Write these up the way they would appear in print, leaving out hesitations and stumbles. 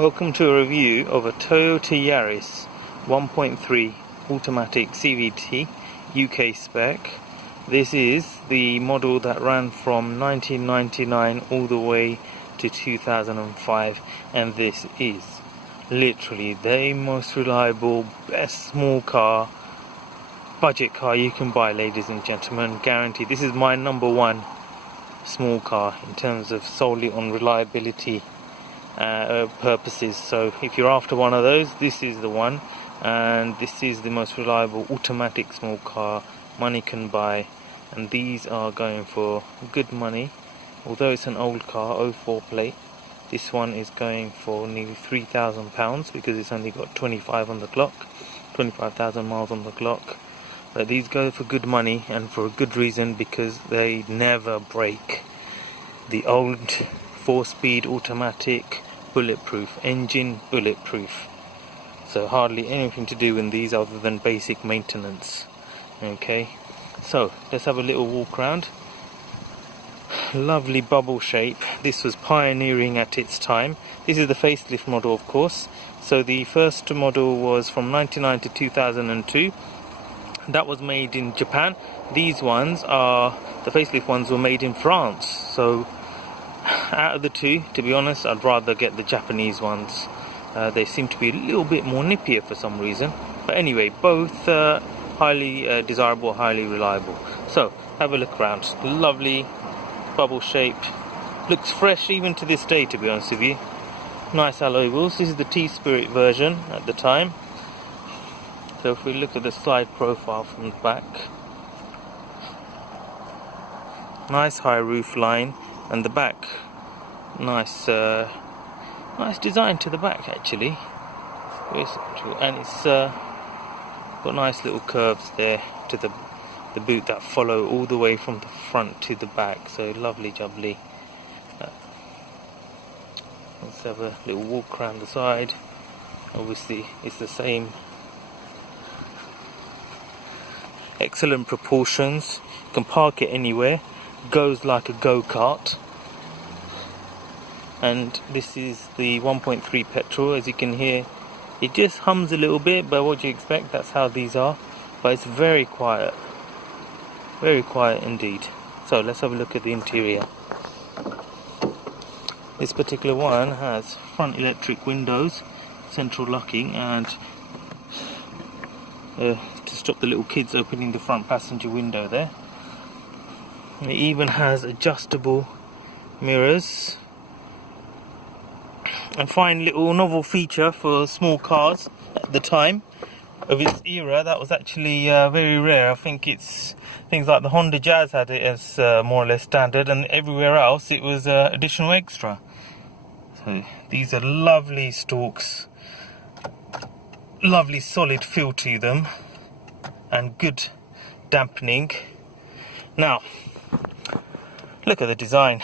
Welcome to a review of a Toyota Yaris 1.3 automatic CVT UK spec. This is the model that ran from 1999 all the way to 2005, and this is literally the most reliable, best small car, budget car you can buy, ladies and gentlemen. Guaranteed. This is my number one small car in terms of solely on reliability purposes. So if you're after one of those, this is the one, and this is the most reliable automatic small car money can buy, and these are going for good money. Although it's an old car, 04 plate, this one is going for nearly £3,000 because it's only got 25,000 miles on the clock. But these go for good money, and for a good reason, because they never break. The old 4-speed automatic, bulletproof engine, bulletproof, so hardly anything to do with these other than basic maintenance. Okay, so let's have a little walk around. Lovely bubble shape. This was pioneering at its time. This is the facelift model, of course. So the first model was from 1999 to 2002. That was made in Japan. These ones are, the facelift ones were made in France. So out of the two, to be honest, I'd rather get the Japanese ones. They seem to be a little bit more nippier for some reason. But anyway, both highly desirable, highly reliable. So have a look around. Lovely bubble shape. Looks fresh even to this day, to be honest with you. Nice alloy wheels. This is the T-Spirit version at the time. So if we look at the side profile from the back, nice high roof line, and the back, nice design to the back actually, and it's got nice little curves there to the boot that follow all the way from the front to the back. So lovely jubbly. Let's have a little walk around the side. Obviously it's the same. Excellent proportions, you can park it anywhere, goes like a go-kart. And this is the 1.3 petrol. As you can hear, it just hums a little bit, but what do you expect? That's how these are. But it's very quiet indeed. So let's have a look at the interior. This particular one has front electric windows, central locking, and to stop the little kids opening the front passenger window there. It even has adjustable mirrors. A fine little novel feature for small cars at the time of its era. That was actually very rare. I think it's things like the Honda Jazz had it as more or less standard, and everywhere else it was additional extra. So these are lovely stalks. Lovely solid feel to them and good dampening. Now look at the design,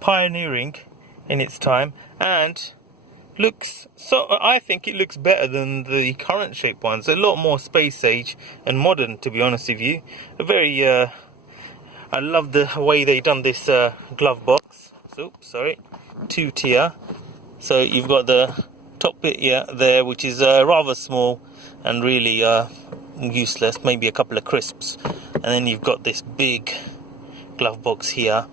pioneering in its time, and looks, so I think it looks better than the current shape ones. A lot more space age and modern, to be honest with you. A very I love the way they done this glove box. Oops, sorry, 2-tier. So you've got the top bit there, which is rather small and really useless, maybe a couple of crisps, and then you've got this big glove box here.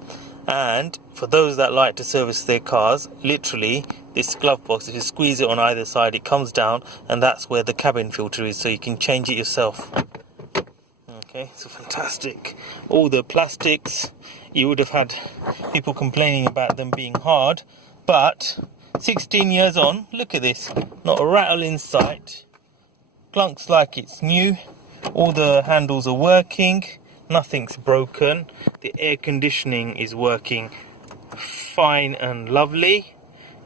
And for those that like to service their cars, literally this glove box, if you squeeze it on either side, it comes down, and that's where the cabin filter is, so you can change it yourself. Okay, so fantastic. All the plastics, you would have had people complaining about them being hard, but 16 years on, look at this, not a rattle in sight, clunks like it's new, all the handles are working, nothing's broken, the air conditioning is working fine and lovely.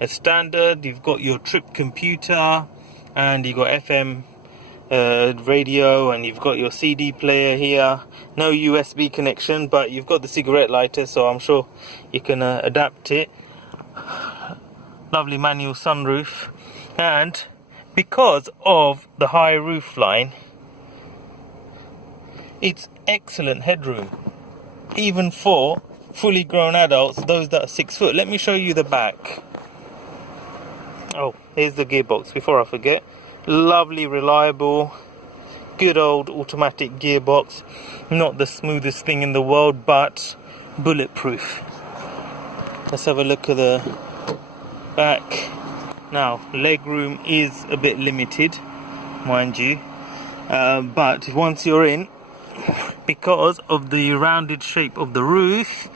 As standard, you've got your trip computer, and you've got FM radio, and you've got your CD player here. No USB connection, but you've got the cigarette lighter, so I'm sure you can adapt it. Lovely manual sunroof, and because of the high roof line, it's excellent headroom, even for fully grown adults, those that are 6 foot. Let me show you the back. Oh, here's the gearbox before I forget. Lovely, reliable, good old automatic gearbox. Not the smoothest thing in the world, but bulletproof. Let's have a look at the back. Now, legroom is a bit limited, mind you, but once you're in, because of the rounded shape of the roof,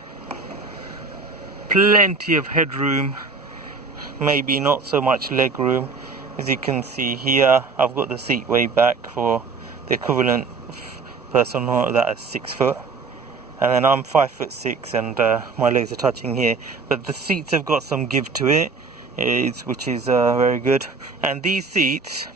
plenty of headroom, maybe not so much legroom. As you can see here, I've got the seat way back for the equivalent person that is 6 foot, and then I'm 5'6", and my legs are touching here, but the seats have got some give to it, which is very good. And these seats,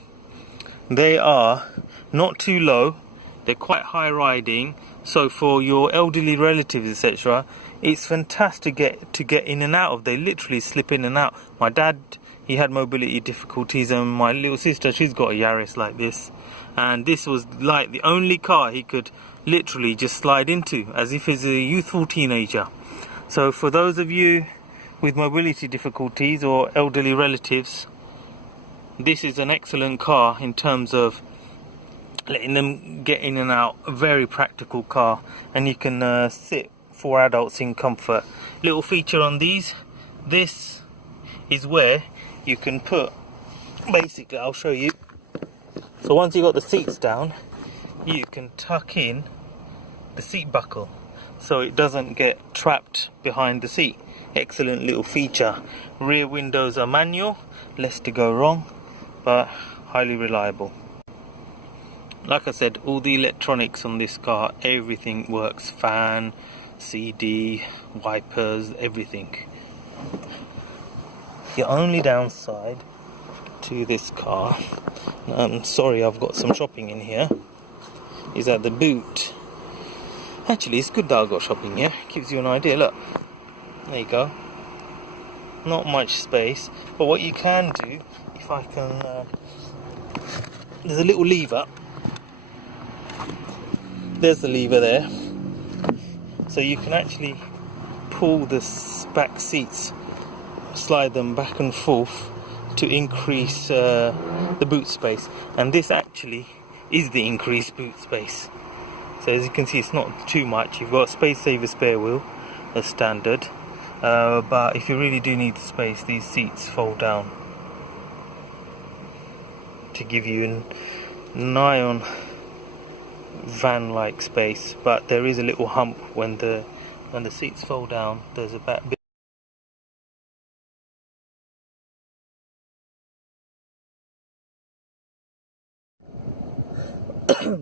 they are not too low, they're quite high riding, so for your elderly relatives, etc., it's fantastic to get in and out of. They literally slip in and out. My dad, he had mobility difficulties, and my little sister, she's got a Yaris like this, and this was like the only car he could literally just slide into as if he's a youthful teenager. So for those of you with mobility difficulties or elderly relatives, this is an excellent car in terms of letting them get in and out. A very practical car, and you can sit 4 adults in comfort. Little feature on these, this is where you can put, basically I'll show you. So once you got the seats down, you can tuck in the seat buckle so it doesn't get trapped behind the seat. Excellent little feature. Rear windows are manual, less to go wrong, but highly reliable. Like I said, all the electronics on this car, everything works. Fan, CD, wipers, everything. The only downside to this car, sorry, I've got some shopping in here, is that the boot. Actually, it's good that I've got shopping here. Gives you an idea. Look, there you go. Not much space, but what you can do, if I can, there's a little lever. There's the lever there, so you can actually pull the back seats, slide them back and forth to increase the boot space, and this actually is the increased boot space. So as you can see, it's not too much. You've got a space saver spare wheel as standard, but if you really do need the space, these seats fold down to give you an nigh on van-like space. But there is a little hump when the seats fold down. There's a bit.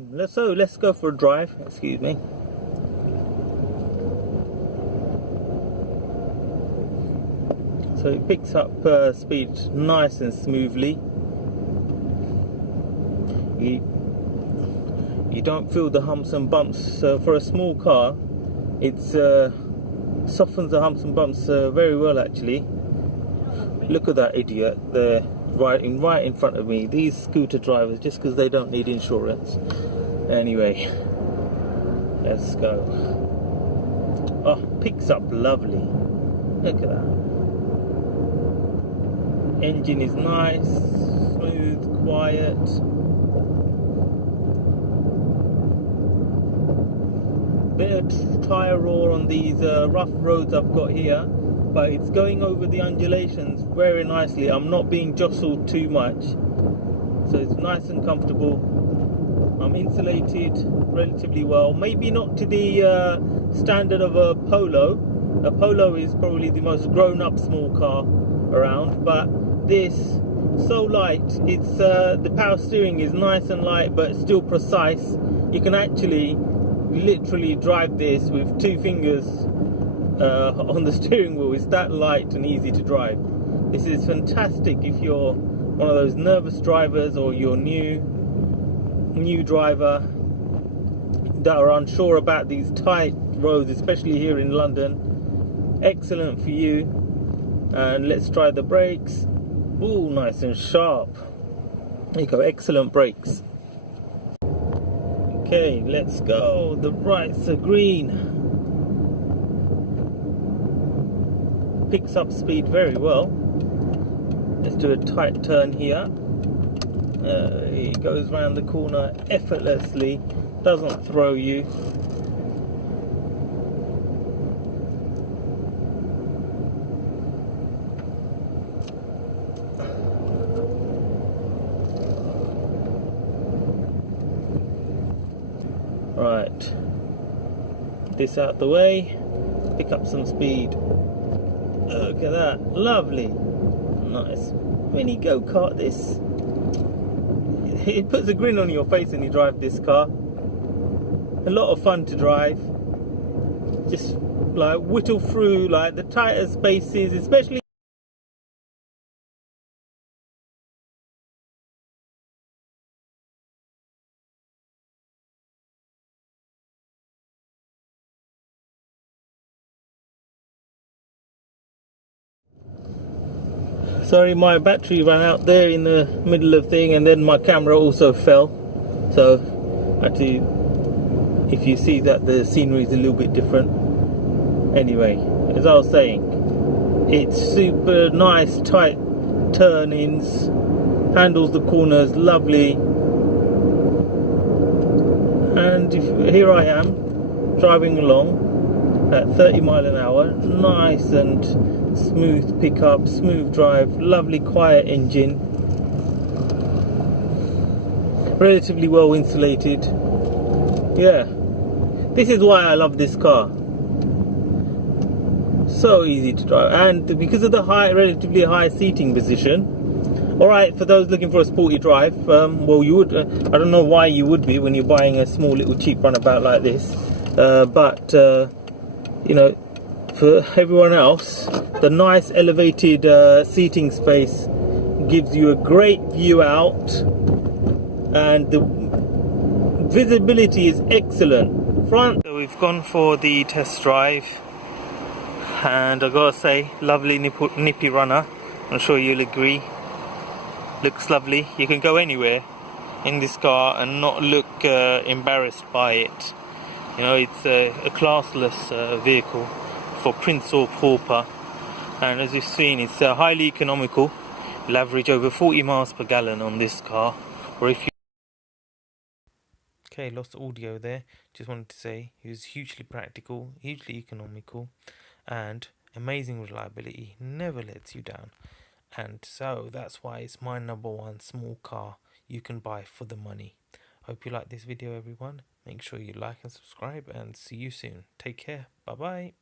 Let's go for a drive. Excuse me. So it picks up speed nice and smoothly. You don't feel the humps and bumps. For a small car, it softens the humps and bumps very well, actually. Look at that idiot there, right in front of me. These scooter drivers, just because they don't need insurance. Anyway, let's go. Oh, picks up lovely. Look at that. Engine is nice, smooth, quiet. Bit of tyre roar on these rough roads I've got here, but it's going over the undulations very nicely. I'm not being jostled too much, so it's nice and comfortable. I'm insulated relatively well, maybe not to the standard of a Polo. A Polo is probably the most grown-up small car around, but this, so light. It's the power steering is nice and light, but still precise. You can actually literally drive this with 2 fingers on the steering wheel. It's that light and easy to drive. This is fantastic if you're one of those nervous drivers, or you're new driver that are unsure about these tight roads, especially here in London. Excellent for you. And let's try the brakes. Ooh, nice and sharp. There you go, excellent brakes. Okay, let's go. The brights are green. Picks up speed very well. Let's to a tight turn here. It goes around the corner effortlessly, doesn't throw you. Right, this out the way, pick up some speed. Look at that, lovely, nice mini go-kart. This, it puts a grin on your face when you drive this car. A lot of fun to drive. Just like whittle through like the tighter spaces, especially. Sorry, my battery ran out there in the middle of thing, and then my camera also fell. So actually, if you see that the scenery is a little bit different. Anyway, as I was saying, it's super nice, tight turn-ins, handles the corners lovely, and here I am driving along at 30 miles an hour, nice and smooth pickup, smooth drive, lovely quiet engine, relatively well insulated. Yeah, this is why I love this car. So easy to drive, and because of the relatively high seating position. Alright, for those looking for a sporty drive, well, you would, I don't know why you would be when you're buying a small little cheap runabout like this, but you know, for everyone else, the nice elevated seating space gives you a great view out, and the visibility is excellent. Front. So we've gone for the test drive, and I gotta say, lovely nippy runner. I'm sure you'll agree. Looks lovely. You can go anywhere in this car and not look embarrassed by it. You know, it's a classless vehicle for prince or pauper, and as you've seen, it's highly economical. You'll average over 40 miles per gallon on this car. Or if you okay, lost audio there. Just wanted to say it was hugely practical, hugely economical, and amazing reliability. Never lets you down. And so that's why it's my #1 small car you can buy for the money. Hope you like this video, everyone. Make sure you like and subscribe, and see you soon. Take care. Bye bye.